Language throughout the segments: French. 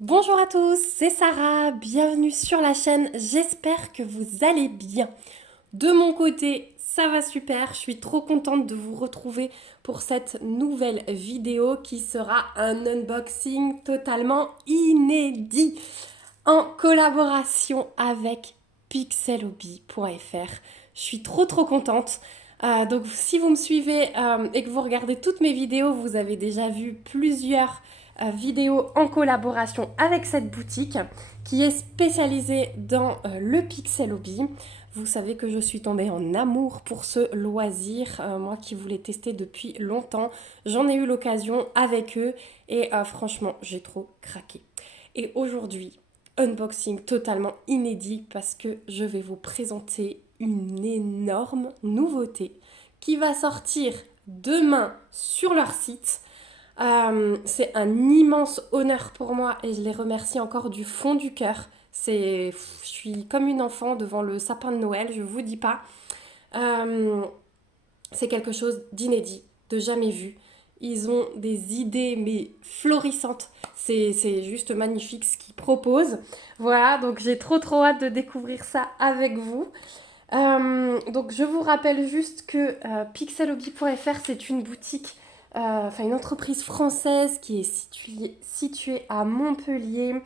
Bonjour à tous, c'est Sarah, bienvenue sur la chaîne, j'espère que vous allez bien. De mon côté, ça va super, je suis trop contente de vous retrouver pour cette nouvelle vidéo qui sera un unboxing totalement inédit en collaboration avec pixelhobby.fr. Je suis trop contente. Donc si vous me suivez et que vous regardez toutes mes vidéos, vous avez déjà vu plusieurs vidéos en collaboration avec cette boutique qui est spécialisée dans le pixel hobby. Vous savez que je suis tombée en amour pour ce loisir, moi qui voulais tester depuis longtemps. J'en ai eu l'occasion avec eux et franchement, j'ai trop craqué. Et aujourd'hui, unboxing totalement inédit parce que je vais vous présenter une énorme nouveauté qui va sortir demain sur leur site. C'est un immense honneur pour moi et je les remercie encore du fond du cœur. Je suis comme une enfant devant le sapin de Noël, je vous dis pas. Euh, c'est quelque chose d'inédit, de jamais vu. Ils ont des idées mais florissantes. C'est juste magnifique ce qu'ils proposent. Voilà, donc j'ai trop hâte de découvrir ça avec vous. Donc je vous rappelle juste que pixelhobby.fr c'est une boutique, enfin une entreprise française qui est située à Montpellier,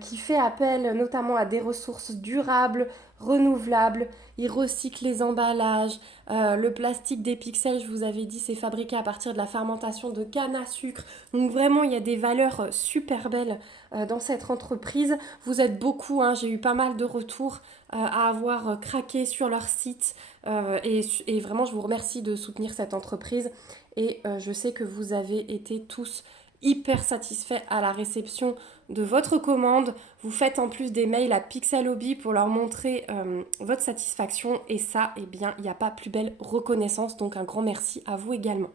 qui fait appel notamment à des ressources durables, renouvelables. Ils recyclent les emballages. Le plastique des pixels, je vous avais dit, c'est fabriqué à partir de la fermentation de canne à sucre. Donc vraiment, il y a des valeurs super belles dans cette entreprise. Vous êtes beaucoup, hein, j'ai eu pas mal de retours à avoir craqué sur leur site. Et vraiment, je vous remercie de soutenir cette entreprise. Et je sais que vous avez été tous hyper satisfaits à la réception de votre commande. Vous faites en plus des mails à Pixel Hobby pour leur montrer votre satisfaction. Et ça, eh bien, il n'y a pas plus belle reconnaissance. Donc un grand merci à vous également.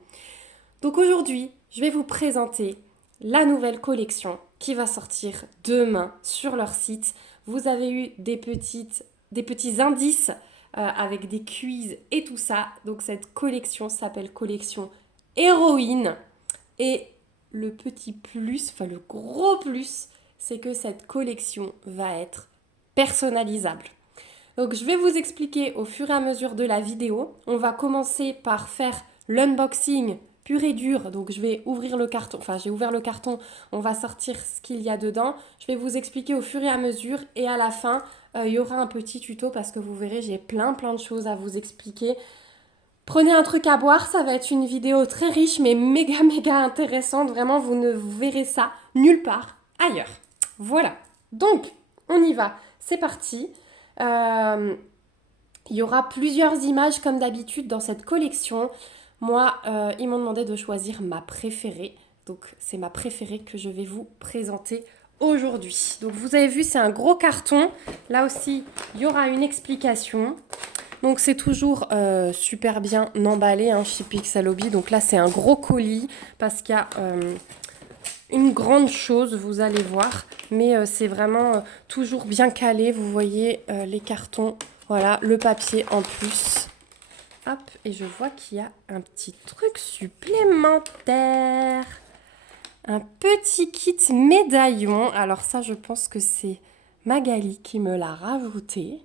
Donc aujourd'hui, je vais vous présenter la nouvelle collection qui va sortir demain sur leur site. Vous avez eu des petits indices avec des quiz et tout ça. Donc cette collection s'appelle collection Héroïne. Et le petit plus, enfin le gros plus, c'est que cette collection va être personnalisable. Donc je vais vous expliquer au fur et à mesure de la vidéo. On va commencer par faire l'unboxing pur et dur. Donc je vais ouvrir le carton, enfin j'ai ouvert le carton, on va sortir ce qu'il y a dedans. Je vais vous expliquer au fur et à mesure et à la fin, il y aura un petit tuto parce que vous verrez, j'ai plein de choses à vous expliquer. Prenez un truc à boire, ça va être une vidéo très riche mais méga intéressante. Vraiment, vous ne verrez ça nulle part ailleurs. Voilà. Donc, on y va. C'est parti. Euh, il y aura plusieurs images comme d'habitude dans cette collection. Moi, ils m'ont demandé de choisir ma préférée. Donc, c'est ma préférée que je vais vous présenter aujourd'hui. Donc, vous avez vu, c'est un gros carton. Là aussi, il y aura une explication. Donc c'est toujours super bien emballé hein, chez Pixel Hobby. Donc là c'est un gros colis parce qu'il y a une grande chose, vous allez voir. Mais c'est vraiment toujours bien calé. Vous voyez les cartons, voilà, le papier en plus. Hop, et je vois qu'il y a un petit truc supplémentaire. Un petit kit médaillon. Alors ça je pense que c'est Magali qui me l'a rajouté.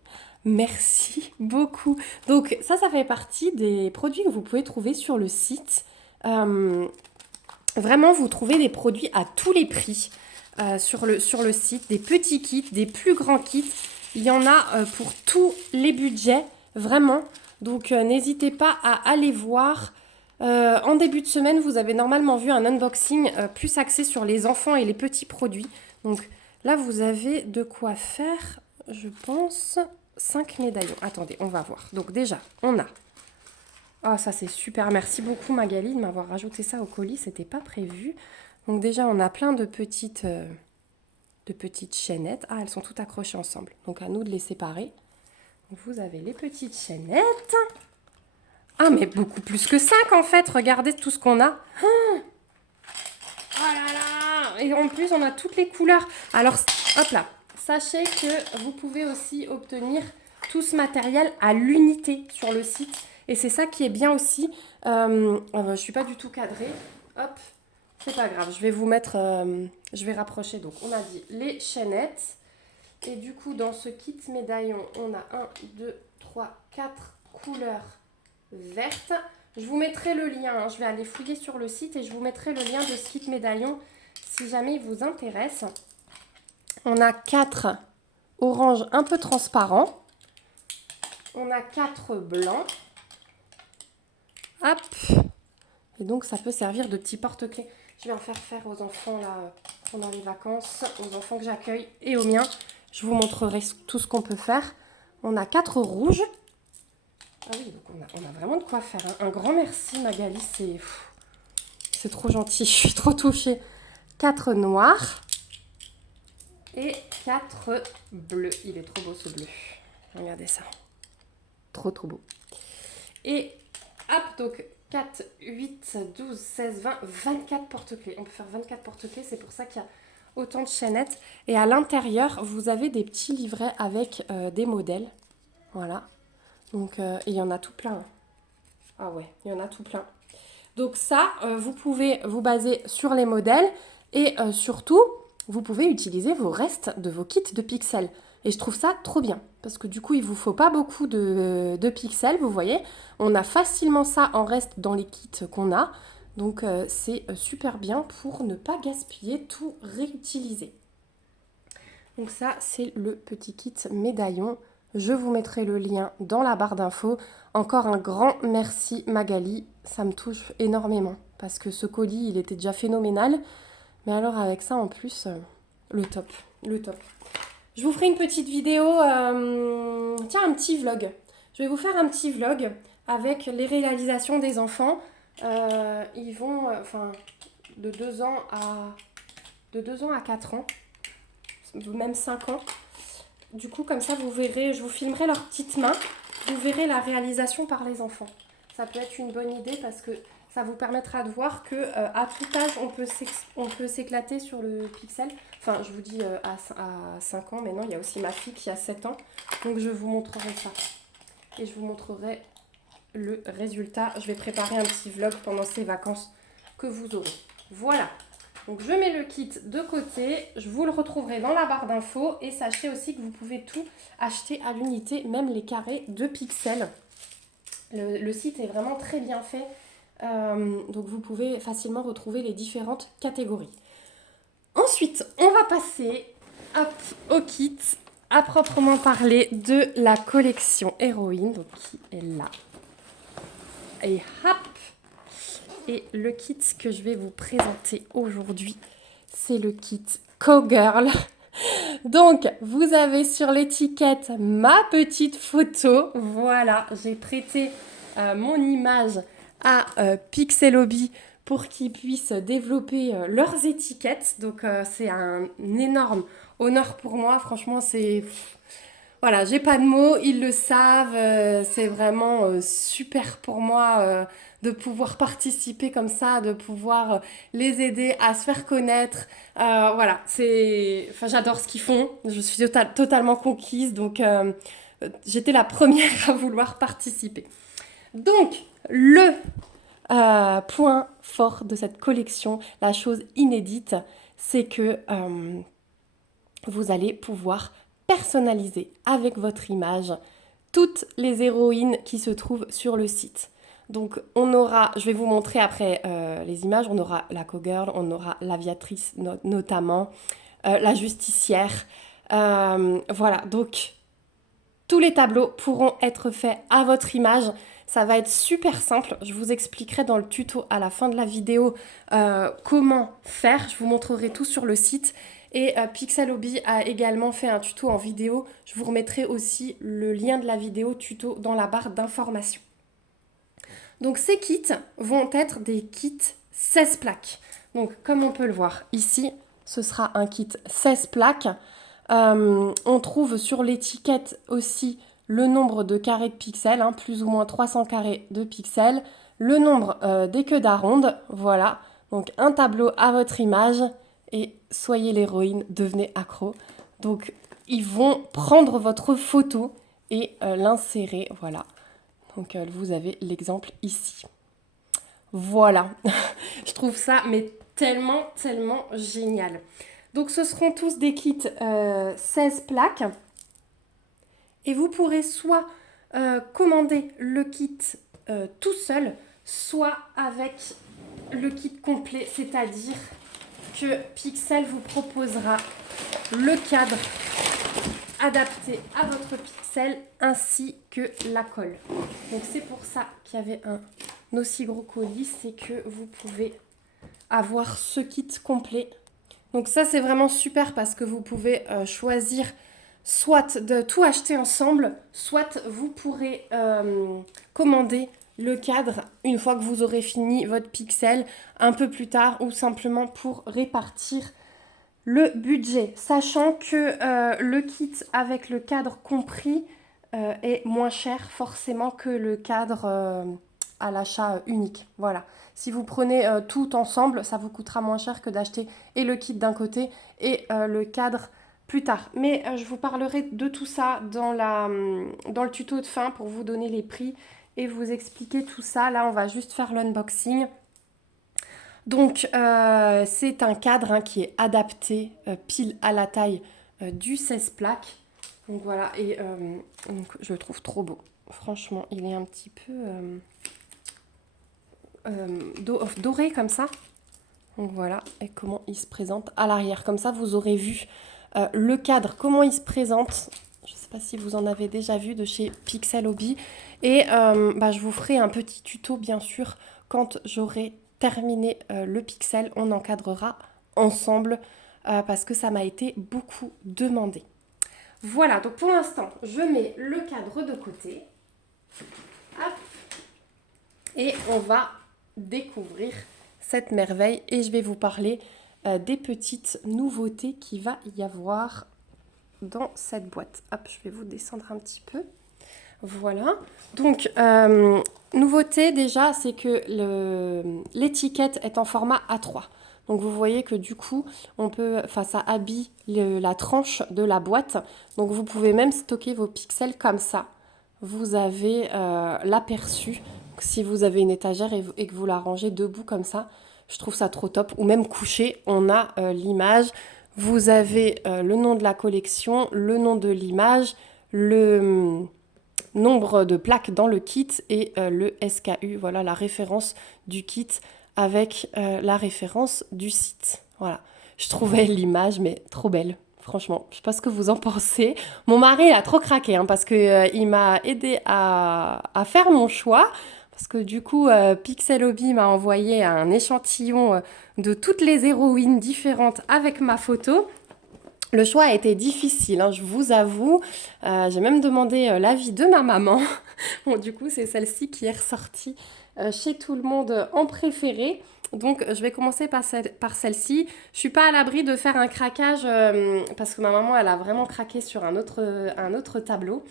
Merci beaucoup. Donc ça fait partie des produits que vous pouvez trouver sur le site. Vraiment, vous trouvez des produits à tous les prix sur le site. Des petits kits, des plus grands kits. Il y en a pour tous les budgets, vraiment. Donc n'hésitez pas à aller voir. En début de semaine, vous avez normalement vu un unboxing plus axé sur les enfants et les petits produits. Donc là, vous avez de quoi faire, je pense, 5 médaillons. Attendez, on va voir. Donc déjà, on a... Ah, ça c'est super. Merci beaucoup Magali de m'avoir rajouté ça au colis. C'était pas prévu. Donc déjà, on a plein de petites chaînettes. Ah, elles sont toutes accrochées ensemble. Donc à nous de les séparer. Donc, vous avez les petites chaînettes. Ah, mais beaucoup plus que 5 en fait. Regardez tout ce qu'on a. Oh là là! Et en plus, on a toutes les couleurs. Alors, hop là. Sachez que vous pouvez aussi obtenir tout ce matériel à l'unité sur le site. Et c'est ça qui est bien aussi. Je ne suis pas du tout cadrée. Hop. C'est pas grave, je vais vous mettre, je vais rapprocher. Donc on a dit les chaînettes. Et du coup, dans ce kit médaillon, on a 1, 2, 3, 4 couleurs vertes. Je vous mettrai le lien, hein. Je vais aller fouiller sur le site et je vous mettrai le lien de ce kit médaillon si jamais il vous intéresse. On a 4 oranges un peu transparents. On a 4 blancs. Hop. Et donc, ça peut servir de petit porte-clés. Je vais en faire aux enfants là pendant les vacances, aux enfants que j'accueille et aux miens. Je vous montrerai tout ce qu'on peut faire. On a 4 rouges. Ah oui, donc on a vraiment de quoi faire. Hein. Un grand merci Magali, c'est trop gentil, je suis trop touchée. 4 noirs et 4 bleus. Il est trop beau ce bleu. Regardez ça. Trop beau. Et hop, donc 4, 8, 12, 16, 20, 24 porte-clés. On peut faire 24 porte-clés, c'est pour ça qu'il y a autant de chaînettes. Et à l'intérieur, vous avez des petits livrets avec des modèles. Voilà. Donc, il y en a tout plein. Ah ouais, il y en a tout plein. Donc ça, vous pouvez vous baser sur les modèles et surtout, vous pouvez utiliser vos restes de vos kits de pixels. Et je trouve ça trop bien parce que du coup, il ne vous faut pas beaucoup de pixels, vous voyez. On a facilement ça en reste dans les kits qu'on a. Donc c'est super bien pour ne pas gaspiller, tout réutiliser. Donc ça, c'est le petit kit médaillon. Je vous mettrai le lien dans la barre d'infos. Encore un grand merci Magali, ça me touche énormément parce que ce colis, il était déjà phénoménal. Mais alors avec ça en plus, le top, le top. Je vous ferai une petite vidéo, tiens un petit vlog. Je vais vous faire un petit vlog avec les réalisations des enfants. Ils vont, de 2 ans à 4 ans, même 5 ans. Du coup, comme ça, vous verrez, je vous filmerai leurs petites mains. Vous verrez la réalisation par les enfants. Ça peut être une bonne idée parce que ça vous permettra de voir que à tout âge, on peut s'éclater sur le pixel. Enfin, je vous dis à 5 ans, mais non, il y a aussi ma fille qui a 7 ans. Donc, je vous montrerai ça. Et je vous montrerai le résultat. Je vais préparer un petit vlog pendant ces vacances que vous aurez. Voilà. Donc je mets le kit de côté, je vous le retrouverai dans la barre d'infos et sachez aussi que vous pouvez tout acheter à l'unité, même les carrés de pixels. Le site est vraiment très bien fait, donc vous pouvez facilement retrouver les différentes catégories. Ensuite, on va passer au kit à proprement parler de la collection Héroïne, donc qui est là. Et hop! Et le kit que je vais vous présenter aujourd'hui, c'est le kit Cowgirl. Donc, vous avez sur l'étiquette ma petite photo. Voilà, j'ai prêté mon image à Pixelobi pour qu'ils puissent développer leurs étiquettes. Donc, c'est un énorme honneur pour moi. Franchement, c'est... Voilà, j'ai pas de mots, ils le savent, c'est vraiment super pour moi de pouvoir participer comme ça, de pouvoir les aider à se faire connaître. Voilà, j'adore ce qu'ils font, je suis totalement conquise, donc j'étais la première à vouloir participer. Donc, le point fort de cette collection, la chose inédite, c'est que vous allez pouvoir personnaliser avec votre image toutes les héroïnes qui se trouvent sur le site. Donc on aura, je vais vous montrer après les images, on aura la Cowgirl, on aura l'aviatrice notamment, la justicière. Voilà, donc tous les tableaux pourront être faits à votre image. Ça va être super simple, je vous expliquerai dans le tuto à la fin de la vidéo comment faire. Je vous montrerai tout sur le site. Et Pixelobi a également fait un tuto en vidéo. Je vous remettrai aussi le lien de la vidéo tuto dans la barre d'informations. Donc ces kits vont être des kits 16 plaques. Donc comme on peut le voir ici, ce sera un kit 16 plaques. On trouve sur l'étiquette aussi le nombre de carrés de pixels, hein, plus ou moins 300 carrés de pixels. Le nombre des queues d'aronde, voilà. Donc un tableau à votre image. Et soyez l'héroïne, devenez accro. Donc, ils vont prendre votre photo et l'insérer, voilà. Donc, vous avez l'exemple ici. Voilà. Je trouve ça mais tellement, tellement génial. Donc ce seront tous des kits 16 plaques. Et vous pourrez soit commander le kit tout seul, soit avec le kit complet, c'est-à-dire que Pixel vous proposera le cadre adapté à votre pixel ainsi que la colle. Donc c'est pour ça qu'il y avait un aussi gros colis, c'est que vous pouvez avoir ce kit complet. Donc ça c'est vraiment super parce que vous pouvez choisir soit de tout acheter ensemble, soit vous pourrez commander le cadre une fois que vous aurez fini votre pixel un peu plus tard ou simplement pour répartir le budget. Sachant que le kit avec le cadre compris est moins cher forcément que le cadre à l'achat unique. Voilà. Si vous prenez tout ensemble, ça vous coûtera moins cher que d'acheter et le kit d'un côté et le cadre plus tard. Mais je vous parlerai de tout ça dans le tuto de fin pour vous donner les prix et vous expliquer tout ça. Là, on va juste faire l'unboxing. Donc, c'est un cadre qui est adapté pile à la taille du 16 plaques. Donc voilà, et donc, je le trouve trop beau. Franchement, il est un petit peu doré comme ça. Donc voilà, et comment il se présente à l'arrière. Comme ça, vous aurez vu le cadre, comment il se présente. Je ne sais pas si vous en avez déjà vu de chez Pixel Hobby. Et je vous ferai un petit tuto, bien sûr, quand j'aurai terminé le pixel. On encadrera ensemble parce que ça m'a été beaucoup demandé. Voilà, donc pour l'instant, je mets le cadre de côté. Hop. Et on va découvrir cette merveille et je vais vous parler des petites nouveautés qu'il va y avoir dans cette boîte. Hop, je vais vous descendre un petit peu. Voilà. Donc, nouveauté déjà, c'est que l'étiquette est en format A3. Donc, vous voyez que du coup, ça habille la tranche de la boîte. Donc, vous pouvez même stocker vos pixels comme ça. Vous avez l'aperçu. Si vous avez une étagère et que vous la rangez debout comme ça, je trouve ça trop top. Ou même couché, on a l'image. Vous avez le nom de la collection, le nom de l'image, le nombre de plaques dans le kit et le SKU, voilà la référence du kit avec la référence du site. Voilà, je trouvais l'image mais trop belle. Franchement, je sais pas ce que vous en pensez. Mon mari, il a trop craqué parce que il m'a aidé à faire mon choix. Parce que du coup, Pixel Hobby m'a envoyé un échantillon de toutes les héroïnes différentes avec ma photo. Le choix a été difficile, je vous avoue. J'ai même demandé l'avis de ma maman. Bon, du coup, c'est celle-ci qui est ressortie chez tout le monde en préféré. Donc, je vais commencer par celle-ci. Je suis pas à l'abri de faire un craquage parce que ma maman, elle a vraiment craqué sur un autre tableau.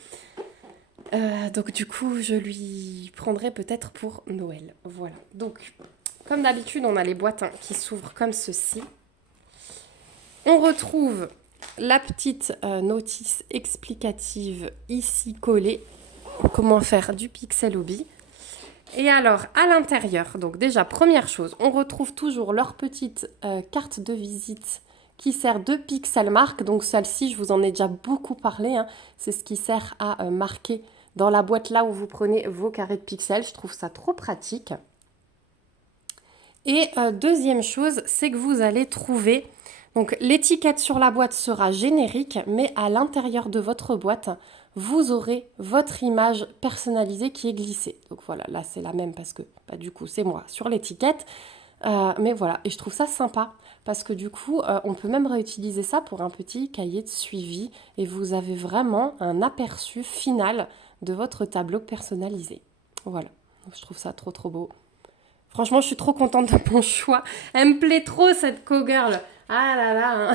Donc, du coup, je lui prendrai peut-être pour Noël. Voilà. Donc, comme d'habitude, on a les boîtes qui s'ouvrent comme ceci. On retrouve la petite notice explicative ici collée, comment faire du Pixel Hobby. Et alors, à l'intérieur, donc déjà, première chose, on retrouve toujours leur petite carte de visite qui sert de Pixel Mark. Donc celle-ci, je vous en ai déjà beaucoup parlé, c'est ce qui sert à marquer dans la boîte là où vous prenez vos carrés de pixels. Je trouve ça trop pratique. Et deuxième chose, c'est que vous allez trouver... Donc l'étiquette sur la boîte sera générique, mais à l'intérieur de votre boîte, vous aurez votre image personnalisée qui est glissée. Donc voilà, là c'est la même parce que du coup c'est moi sur l'étiquette. Mais voilà, et je trouve ça sympa parce que du coup, on peut même réutiliser ça pour un petit cahier de suivi et vous avez vraiment un aperçu final de votre tableau personnalisé. Voilà, donc je trouve ça trop trop beau. Franchement, je suis trop contente de mon choix. Elle me plaît trop cette Cowgirl. Ah là là.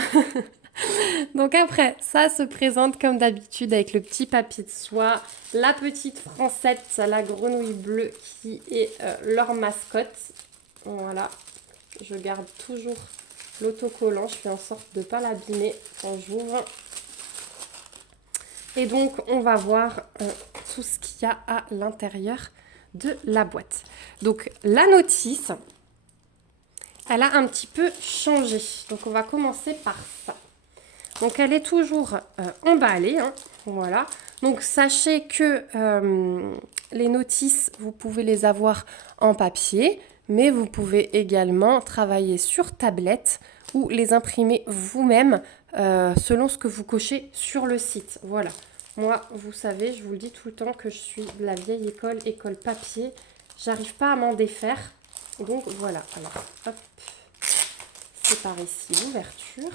Donc après, ça se présente comme d'habitude avec le petit papier de soie, la petite Francette, la grenouille bleue qui est leur mascotte. Voilà, je garde toujours l'autocollant, je fais en sorte de ne pas l'abîmer quand j'ouvre. Et donc, on va voir tout ce qu'il y a à l'intérieur de la boîte. Donc, la notice elle a un petit peu changé. Donc on va commencer par ça. Donc elle est toujours emballée, hein, voilà. Donc sachez que les notices, vous pouvez les avoir en papier, mais vous pouvez également travailler sur tablette ou les imprimer vous-même selon ce que vous cochez sur le site. Voilà. Moi, vous savez, je vous le dis tout le temps que je suis de la vieille école papier. J'arrive pas à m'en défaire. Donc voilà. Alors, hop, c'est par ici l'ouverture.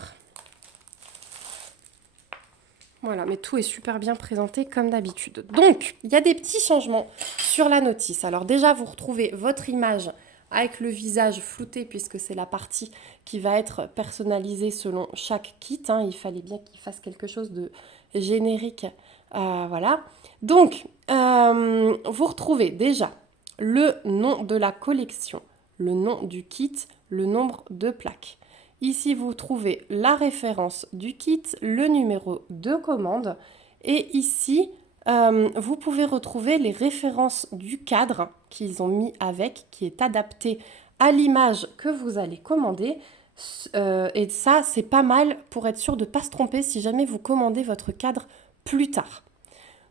Voilà, mais tout est super bien présenté comme d'habitude. Donc, il y a des petits changements sur la notice. Alors déjà, vous retrouvez votre image avec le visage flouté, puisque c'est la partie qui va être personnalisée selon chaque kit. Hein. Il fallait bien qu'il fasse quelque chose de générique. Voilà. Donc, vous retrouvez déjà le nom de la collection, le nom du kit, le nombre de plaques. Ici, vous trouvez la référence du kit, le numéro de commande. Et ici, vous pouvez retrouver les références du cadre qu'ils ont mis avec, qui est adapté à l'image que vous allez commander. Et ça, c'est pas mal pour être sûr de ne pas se tromper si jamais vous commandez votre cadre plus tard.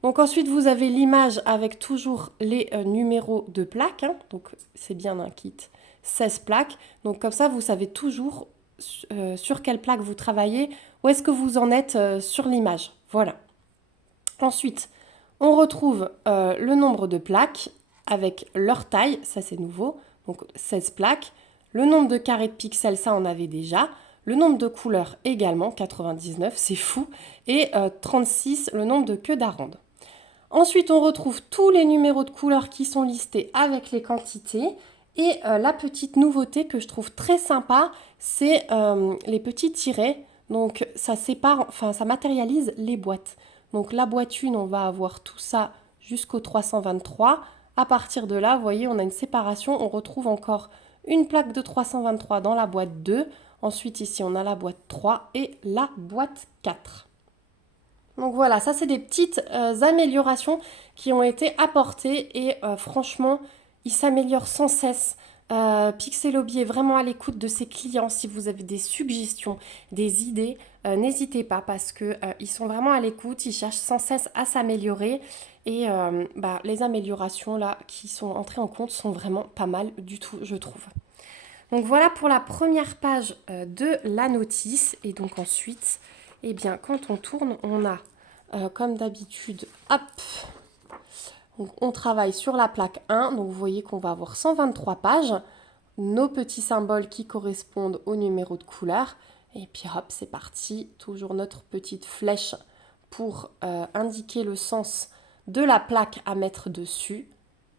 Donc ensuite, vous avez l'image avec toujours les numéros de plaques. Hein. Donc c'est bien un kit 16 plaques. Donc comme ça, vous savez toujours sur quelle plaque vous travaillez, où est-ce que vous en êtes sur l'image. Voilà. Ensuite, on retrouve le nombre de plaques avec leur taille, ça c'est nouveau, donc 16 plaques. Le nombre de carrés de pixels, ça on avait déjà. Le nombre de couleurs également, 99, c'est fou. Et 36, le nombre de queues d'aronde. Ensuite, on retrouve tous les numéros de couleurs qui sont listés avec les quantités. Et la petite nouveauté que je trouve très sympa, c'est les petits tirets. Donc ça sépare, enfin ça matérialise les boîtes. Donc la boîte 1, on va avoir tout ça jusqu'au 323. À partir de là, vous voyez, on a une séparation. On retrouve encore une plaque de 323 dans la boîte 2. Ensuite, ici, on a la boîte 3 et la boîte 4. Donc voilà, ça c'est des petites améliorations qui ont été apportées et franchement, ils s'améliorent sans cesse. Pixelobi est vraiment à l'écoute de ses clients. Si vous avez des suggestions, des idées, n'hésitez pas parce que ils sont vraiment à l'écoute, ils cherchent sans cesse à s'améliorer et les améliorations là qui sont entrées en compte sont vraiment pas mal du tout, je trouve. Donc voilà pour la première page de la notice et donc ensuite, eh bien quand on tourne, on a comme d'habitude, hop, donc on travaille sur la plaque 1, donc vous voyez qu'on va avoir 123 pages, nos petits symboles qui correspondent au numéro de couleur, et puis hop, c'est parti, toujours notre petite flèche pour indiquer le sens de la plaque à mettre dessus,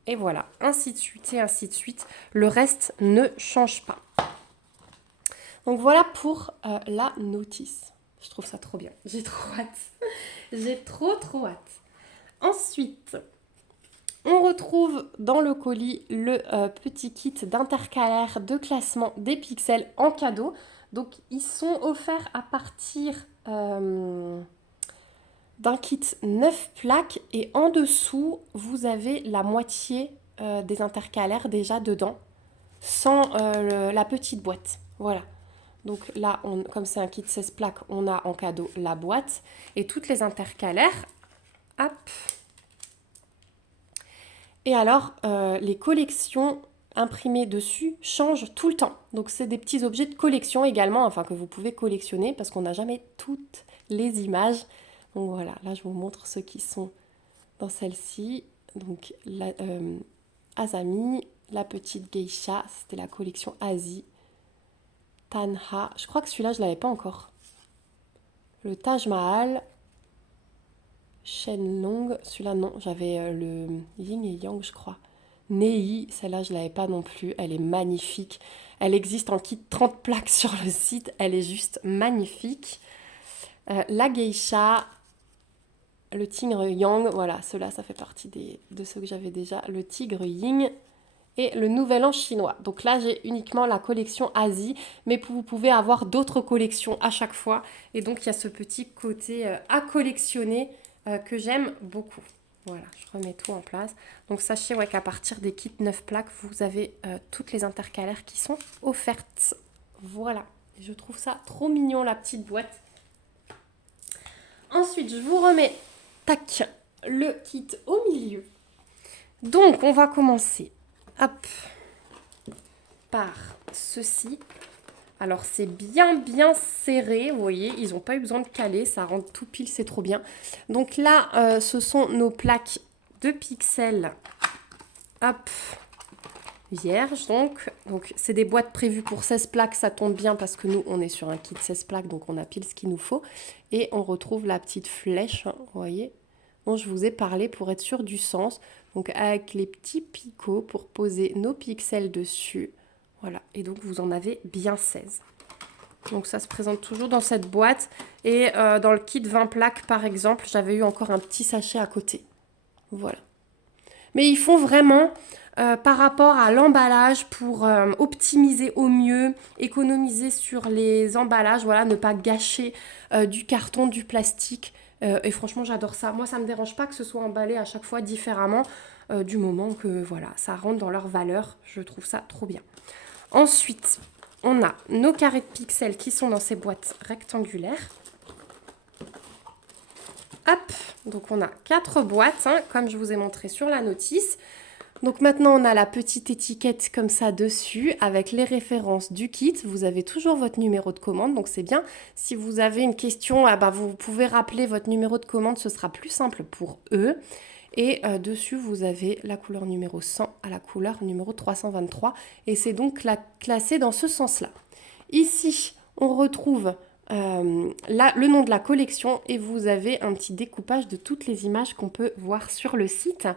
et voilà, ainsi de suite et ainsi de suite, le reste ne change pas. Donc voilà pour la notice. Je trouve ça trop bien, j'ai trop hâte. J'ai trop hâte. Ensuite, on retrouve dans le colis le petit kit d'intercalaire de classement des pixels en cadeau. Donc, ils sont offerts à partir d'un kit 9 plaques. Et en dessous, vous avez la moitié des intercalaires déjà dedans, sans la petite boîte. Voilà. Donc là, comme c'est un kit 16 plaques, on a en cadeau la boîte et toutes les intercalaires. Hop. Et alors, les collections imprimées dessus changent tout le temps. Donc c'est des petits objets de collection également, enfin que vous pouvez collectionner parce qu'on n'a jamais toutes les images. Donc voilà, là je vous montre ceux qui sont dans celle-ci. Donc Asami, la petite geisha, c'était la collection Asie. Tanha, je crois que celui-là, je ne l'avais pas encore. Le Taj Mahal, Shenlong, celui-là non, j'avais le Yin et Yang, je crois. Nei, celle-là, je ne l'avais pas non plus, elle est magnifique. Elle existe en kit 30 plaques sur le site, elle est juste magnifique. La geisha, le tigre Yang, voilà, ceux-là, ça fait partie de ceux que j'avais déjà. Le tigre Yin et le Nouvel An chinois. Donc là, j'ai uniquement la collection Asie, mais vous pouvez avoir d'autres collections à chaque fois. Et donc, il y a ce petit côté à collectionner que j'aime beaucoup. Voilà, je remets tout en place. Donc sachez ouais, qu'à partir des kits 9 plaques, vous avez toutes les intercalaires qui sont offertes. Voilà, je trouve ça trop mignon la petite boîte. Ensuite, je vous remets, tac, le kit au milieu. Donc, on va commencer, hop, par ceci. Alors, c'est bien serré, vous voyez, ils n'ont pas eu besoin de caler, ça rentre tout pile, c'est trop bien. Donc là, ce sont nos plaques de pixels, hop, vierges donc. Donc, c'est des boîtes prévues pour 16 plaques, ça tombe bien parce que nous, on est sur un kit 16 plaques, donc on a pile ce qu'il nous faut. Et on retrouve la petite flèche, hein, vous voyez, dont je vous ai parlé pour être sûr du sens. Donc, avec les petits picots pour poser nos pixels dessus. Voilà, et donc vous en avez bien 16. Donc ça se présente toujours dans cette boîte. Et dans le kit 20 plaques, par exemple, j'avais eu encore un petit sachet à côté. Voilà. Mais ils font vraiment par rapport à l'emballage pour optimiser au mieux, économiser sur les emballages, voilà, ne pas gâcher du carton, du plastique. Et franchement, j'adore ça. Moi, ça ne me dérange pas que ce soit emballé à chaque fois différemment, du moment que voilà, ça rentre dans leur valeur. Je trouve ça trop bien. Ensuite, on a nos carrés de pixels qui sont dans ces boîtes rectangulaires. Hop, donc on a 4 boîtes, hein, comme je vous ai montré sur la notice. Donc maintenant, on a la petite étiquette comme ça dessus avec les références du kit. Vous avez toujours votre numéro de commande, donc c'est bien. Si vous avez une question, vous pouvez rappeler votre numéro de commande, ce sera plus simple pour eux. Et dessus, vous avez la couleur numéro 100 à la couleur numéro 323. Et c'est donc classé dans ce sens-là. Ici, on retrouve le nom de la collection et vous avez un petit découpage de toutes les images qu'on peut voir sur le site.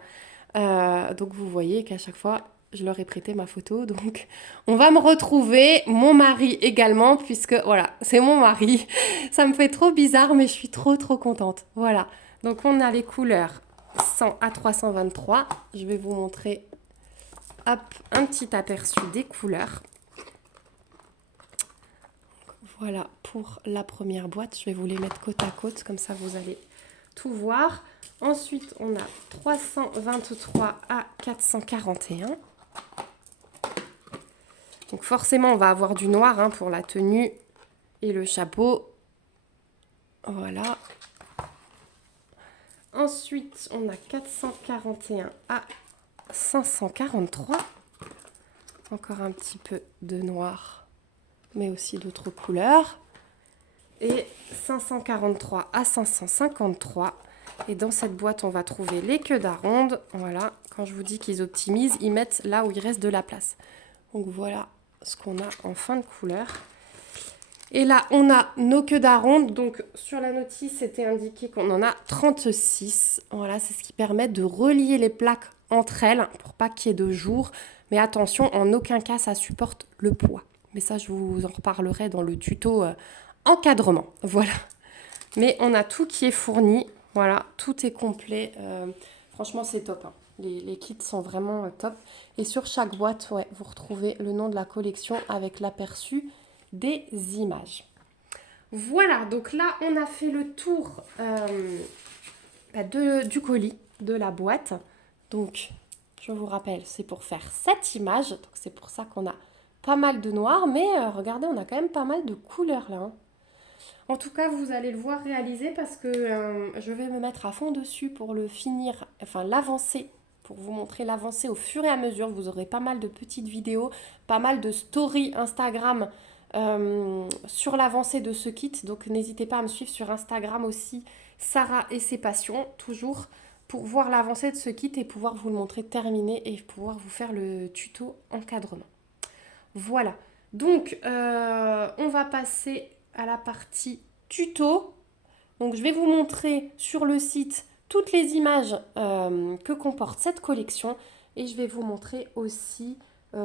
Donc vous voyez qu'à chaque fois, je leur ai prêté ma photo. Donc on va me retrouver, mon mari également, puisque voilà, c'est mon mari. Ça me fait trop bizarre, mais je suis trop contente. Voilà, donc on a les couleurs 100 à 323. Je vais vous montrer hop, un petit aperçu des couleurs. Voilà pour la première boîte. Je vais vous les mettre côte à côte, comme ça vous allez tout voir. Ensuite, on a 323 à 441. Donc forcément, on va avoir du noir hein, pour la tenue et le chapeau. Voilà. Ensuite, on a 441 à 543. Encore un petit peu de noir, mais aussi d'autres couleurs. Et 543 à 553. Et dans cette boîte, on va trouver les queues d'aronde. Voilà, quand je vous dis qu'ils optimisent, ils mettent là où il reste de la place. Donc voilà ce qu'on a en fin de couleur. Et là, on a nos queues d'aronde. Donc sur la notice, c'était indiqué qu'on en a 36. Voilà, c'est ce qui permet de relier les plaques entre elles pour pas qu'il y ait de jour. Mais attention, en aucun cas, ça supporte le poids. Mais ça, je vous en reparlerai dans le tuto encadrement. Voilà. Mais on a tout qui est fourni. Voilà, tout est complet. Franchement, c'est top. Hein. Les kits sont vraiment top. Et sur chaque boîte, ouais, vous retrouvez le nom de la collection avec l'aperçu des images. Voilà, donc là, on a fait le tour du colis, de la boîte. Donc, je vous rappelle, c'est pour faire 7 images. Donc, c'est pour ça qu'on a pas mal de noir. Mais regardez, on a quand même pas mal de couleurs là. Hein. En tout cas, vous allez le voir réaliser parce que je vais me mettre à fond dessus pour le finir, enfin l'avancer, pour vous montrer l'avancée au fur et à mesure. Vous aurez pas mal de petites vidéos, pas mal de stories Instagram sur l'avancée de ce kit. Donc n'hésitez pas à me suivre sur Instagram aussi, Sarah et ses passions, toujours pour voir l'avancée de ce kit et pouvoir vous le montrer terminé et pouvoir vous faire le tuto encadrement. Voilà, donc on va passer à la partie tuto. Donc je vais vous montrer sur le site toutes les images que comporte cette collection et je vais vous montrer aussi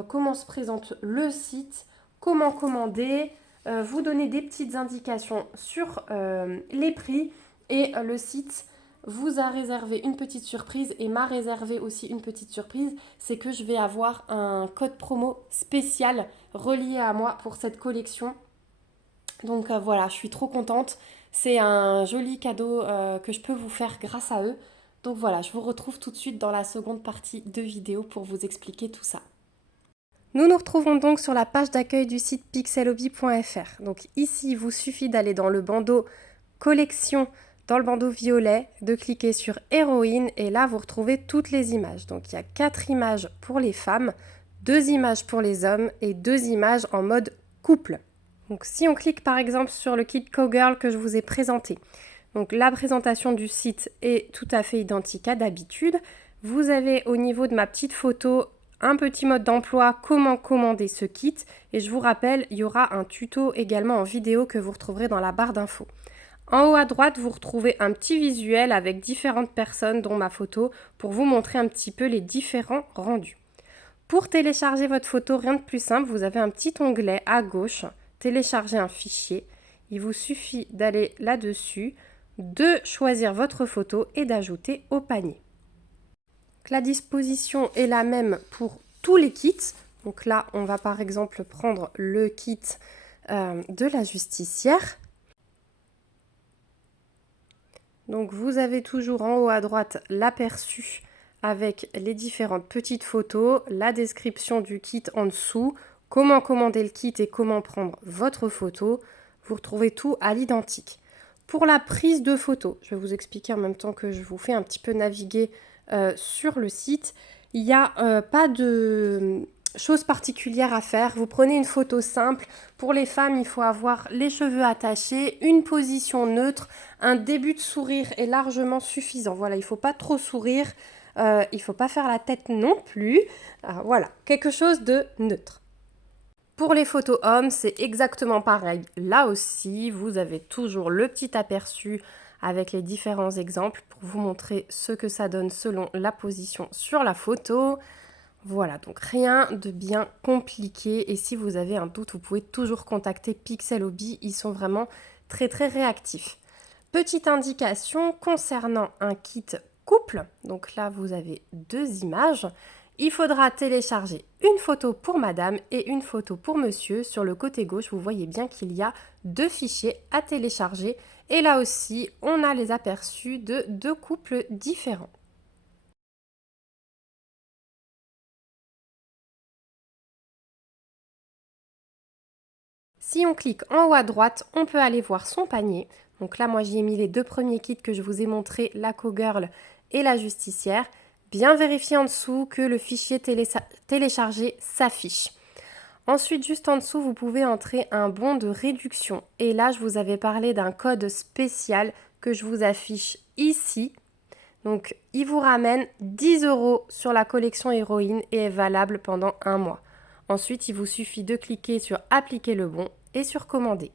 comment se présente le site, comment commander, vous donner des petites indications sur les prix et le site vous a réservé une petite surprise et m'a réservé aussi une petite surprise, c'est que je vais avoir un code promo spécial relié à moi pour cette collection. Donc voilà, je suis trop contente. C'est un joli cadeau que je peux vous faire grâce à eux. Donc voilà, je vous retrouve tout de suite dans la seconde partie de vidéo pour vous expliquer tout ça. Nous nous retrouvons donc sur la page d'accueil du site pixelhobby.fr. Donc ici, il vous suffit d'aller dans le bandeau collection, dans le bandeau violet, de cliquer sur héroïne et là vous retrouvez toutes les images. Donc il y a 4 images pour les femmes, 2 images pour les hommes et 2 images en mode couple. Donc si on clique par exemple sur le kit Cowgirl que je vous ai présenté, donc la présentation du site est tout à fait identique à d'habitude. Vous avez au niveau de ma petite photo un petit mode d'emploi, comment commander ce kit. Et je vous rappelle, il y aura un tuto également en vidéo que vous retrouverez dans la barre d'infos. En haut à droite, vous retrouvez un petit visuel avec différentes personnes, dont ma photo, pour vous montrer un petit peu les différents rendus. Pour télécharger votre photo, rien de plus simple, vous avez un petit onglet à gauche, télécharger un fichier. Il vous suffit d'aller là-dessus, de choisir votre photo et d'ajouter au panier. La disposition est la même pour tous les kits. Donc là, on va par exemple prendre le kit de la justicière. Donc vous avez toujours en haut à droite l'aperçu avec les différentes petites photos, la description du kit en dessous, comment commander le kit et comment prendre votre photo. Vous retrouvez tout à l'identique. Pour la prise de photo, je vais vous expliquer en même temps que je vous fais un petit peu naviguer sur le site. Il n'y a pas de choses particulières à faire. Vous prenez une photo simple. Pour les femmes, il faut avoir les cheveux attachés, une position neutre, un début de sourire est largement suffisant. Voilà, il ne faut pas trop sourire, il ne faut pas faire la tête non plus. Voilà, quelque chose de neutre. Pour les photos hommes, c'est exactement pareil. Là aussi, vous avez toujours le petit aperçu avec les différents exemples pour vous montrer ce que ça donne selon la position sur la photo. Voilà, donc rien de bien compliqué. Et si vous avez un doute, vous pouvez toujours contacter Pixel Hobby. Ils sont vraiment très réactifs. Petite indication concernant un kit couple. Donc là, vous avez 2 images. Il faudra télécharger une photo pour madame et une photo pour monsieur. Sur le côté gauche, vous voyez bien qu'il y a 2 fichiers à télécharger. Et là aussi, on a les aperçus de 2 couples différents. Si on clique en haut à droite, on peut aller voir son panier. Donc là, moi, j'y ai mis les 2 premiers kits que je vous ai montrés, la Cowgirl et la Justicière. Bien vérifier en dessous que le fichier téléchargé s'affiche. Ensuite, juste en dessous, vous pouvez entrer un bon de réduction. Et là, je vous avais parlé d'un code spécial que je vous affiche ici. Donc, il vous ramène 10 € sur la collection héroïne et est valable pendant 1 mois. Ensuite, il vous suffit de cliquer sur appliquer le bon et sur commander.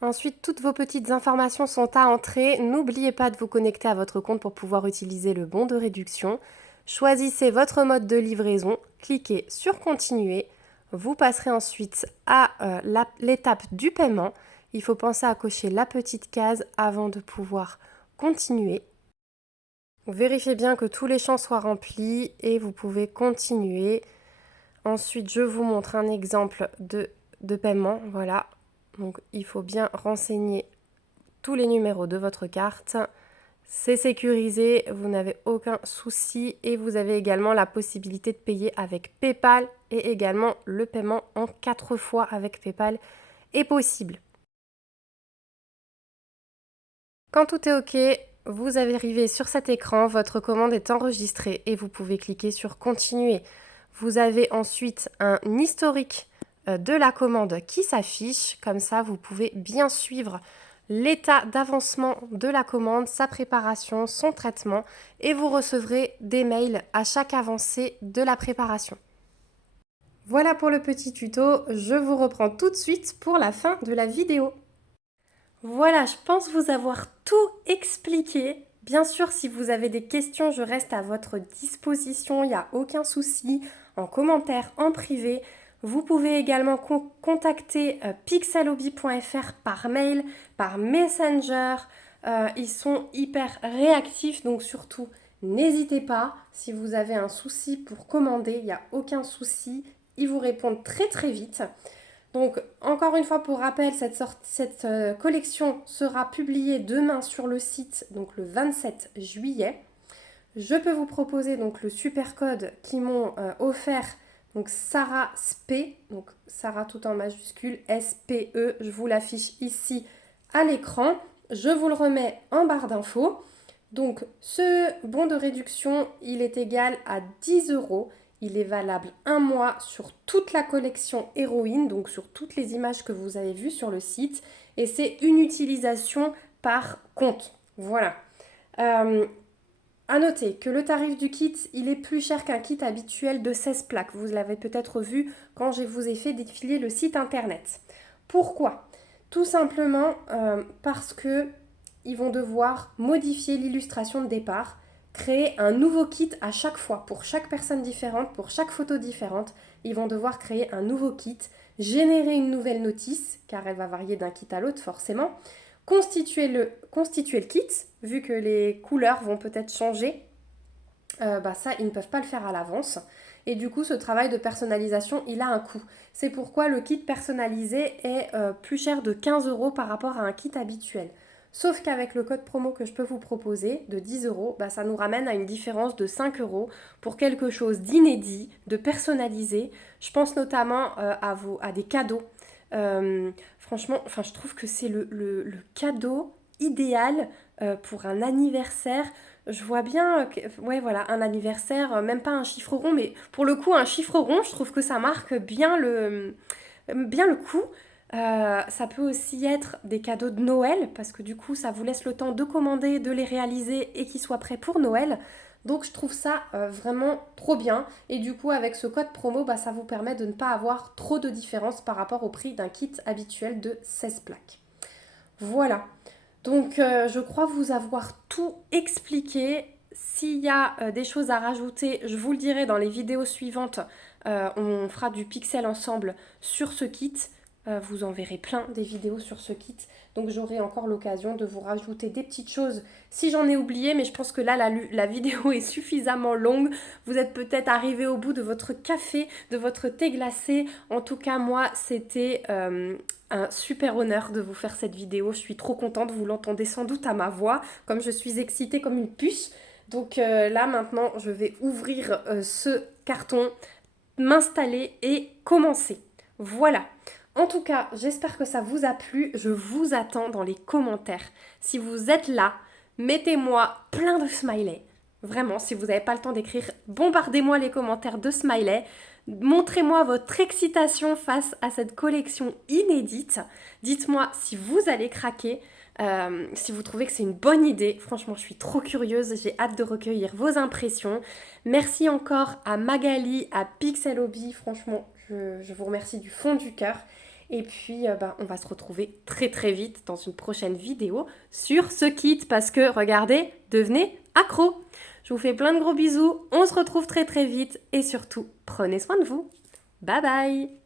Ensuite, toutes vos petites informations sont à entrer. N'oubliez pas de vous connecter à votre compte pour pouvoir utiliser le bon de réduction. Choisissez votre mode de livraison, cliquez sur continuer. Vous passerez ensuite à l'étape du paiement. Il faut penser à cocher la petite case avant de pouvoir continuer. Vérifiez bien que tous les champs soient remplis et vous pouvez continuer. Ensuite, je vous montre un exemple de paiement. Voilà. Donc, il faut bien renseigner tous les numéros de votre carte. C'est sécurisé, vous n'avez aucun souci et vous avez également la possibilité de payer avec PayPal et également le paiement en 4 fois avec PayPal est possible. Quand tout est OK, vous arrivez sur cet écran, votre commande est enregistrée et vous pouvez cliquer sur continuer. Vous avez ensuite un historique de la commande qui s'affiche, comme ça vous pouvez bien suivre l'état d'avancement de la commande, sa préparation, son traitement et vous recevrez des mails à chaque avancée de la préparation. Voilà pour le petit tuto, je vous reprends tout de suite pour la fin de la vidéo. Voilà, je pense vous avoir tout expliqué. Bien sûr, si vous avez des questions, je reste à votre disposition, il n'y a aucun souci, en commentaire, en privé. Vous pouvez également contacter pixelhobby.fr par mail, par Messenger. Ils sont hyper réactifs, donc surtout, n'hésitez pas. Si vous avez un souci pour commander, il n'y a aucun souci. Ils vous répondent très vite. Donc, encore une fois, pour rappel, cette collection sera publiée demain sur le site, donc le 27 juillet. Je peux vous proposer donc le super code qu'ils m'ont offert, donc Sarah SPE, donc Sarah tout en majuscule, SPE, je vous l'affiche ici à l'écran. Je vous le remets en barre d'infos. Donc ce bon de réduction, il est égal à 10 euros. Il est valable un mois sur toute la collection Héroïne, donc sur toutes les images que vous avez vues sur le site. Et c'est une utilisation par compte. Voilà. À noter que le tarif du kit, il est plus cher qu'un kit habituel de 16 plaques. Vous l'avez peut-être vu quand je vous ai fait défiler le site internet. Pourquoi ? Tout simplement parce que ils vont devoir modifier l'illustration de départ, créer un nouveau kit à chaque fois, pour chaque personne différente, pour chaque photo différente. Ils vont devoir créer un nouveau kit, générer une nouvelle notice, car elle va varier d'un kit à l'autre forcément, constituer le kit, vu que les couleurs vont peut-être changer. Ça, ils ne peuvent pas le faire à l'avance. Et du coup, ce travail de personnalisation, il a un coût. C'est pourquoi le kit personnalisé est plus cher de 15 euros par rapport à un kit habituel. Sauf qu'avec le code promo que je peux vous proposer de 10 euros, ça nous ramène à une différence de 5 euros pour quelque chose d'inédit, de personnalisé. Je pense notamment à des cadeaux. Franchement, je trouve que c'est le cadeau idéal pour un anniversaire. Je vois bien, un anniversaire, même pas un chiffre rond, mais pour le coup, un chiffre rond, je trouve que ça marque bien le coup. Ça peut aussi être des cadeaux de Noël, parce que du coup, ça vous laisse le temps de commander, de les réaliser et qu'ils soient prêts pour Noël. Donc, je trouve ça vraiment trop bien. Et du coup, avec ce code promo, ça vous permet de ne pas avoir trop de différence par rapport au prix d'un kit habituel de 16 plaques. Voilà. Donc, je crois vous avoir tout expliqué. S'il y a des choses à rajouter, je vous le dirai dans les vidéos suivantes. On fera du pixel ensemble sur ce kit. Vous en verrez plein des vidéos sur ce kit. Donc, j'aurai encore l'occasion de vous rajouter des petites choses si j'en ai oublié. Mais je pense que là, la vidéo est suffisamment longue. Vous êtes peut-être arrivé au bout de votre café, de votre thé glacé. En tout cas, moi, c'était un super honneur de vous faire cette vidéo. Je suis trop contente, vous l'entendez sans doute à ma voix, comme je suis excitée comme une puce. Donc là maintenant, je vais ouvrir ce carton, m'installer et commencer. Voilà. En tout cas, j'espère que ça vous a plu. Je vous attends dans les commentaires. Si vous êtes là, mettez-moi plein de smileys. Vraiment, si vous n'avez pas le temps d'écrire, bombardez-moi les commentaires de smileys. Montrez-moi votre excitation face à cette collection inédite. Dites-moi si vous allez craquer, si vous trouvez que c'est une bonne idée. Franchement, je suis trop curieuse. J'ai hâte de recueillir vos impressions. Merci encore à Magali, à Pixel Hobby. Franchement, je vous remercie du fond du cœur. Et puis, on va se retrouver très très vite dans une prochaine vidéo sur ce kit parce que, regardez, devenez accro. Je vous fais plein de gros bisous, on se retrouve très très vite et surtout, prenez soin de vous. Bye bye!